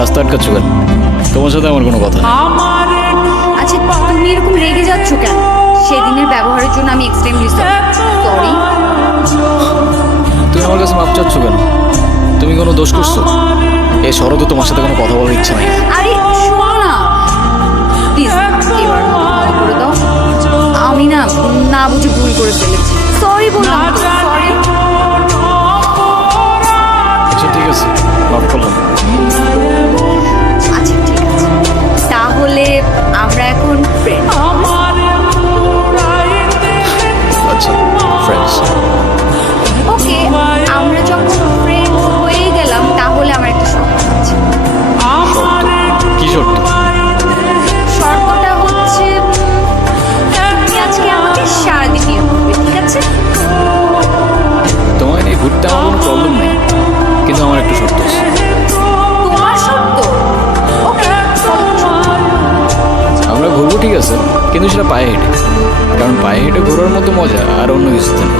রাস্তা আটকাচ্ছ কেন? তোমার সাথে আমার কোনো কথা নেই। আচ্ছা তুমি এরকম রেগে যাচ্ছ কেন? সেদিনের ব্যবহারের জন্য আমি এক্সট্রিমলি সরি। তুমি আমার কাছে মাপ চাচ্ছ কেন? তুমি কোনো দোষ করছো? এই শরৎও তোমার সাথে কোনো কথা বলার ইচ্ছা নাই। আরে শোনো না প্লিজ, এবার মতো ক্ষমা করে দাও। আমি না না বুঝে ভুল করে ফেলেছি, সরি বললাম তো, সরি। আচ্ছা ঠিক আছে, মাফ করলাম। আচ্ছা ঠিক আছে, তাহলে আমরা এখন ফ্রেন্ড। আচ্ছা ফ্রেন্ডস। ওকে, আমরা যখন ফ্রেন্ডস হয়ে গেলাম তাহলে আমার একটা শর্ত আছে। শর্ত? কি শর্ত? শর্তটা হচ্ছে তুমি আজকে আমাকে সারাদিন নিয়ে ঘুরবে, ঠিক আছে? তোমায় নিয়ে ঘুরতে আমার কোনো প্রবলেম নেই, কিন্তু আমার একটা শর্ত আছে। তোমার শর্ত? ওকে, আমরা ঘুরবো ঠিক আছে, কিন্তু সেটা পায়ে হেঁটে, কারণ পায়ে হেঁটে ঘোরার মতো মজা আর অন্য কিছুতে নেই।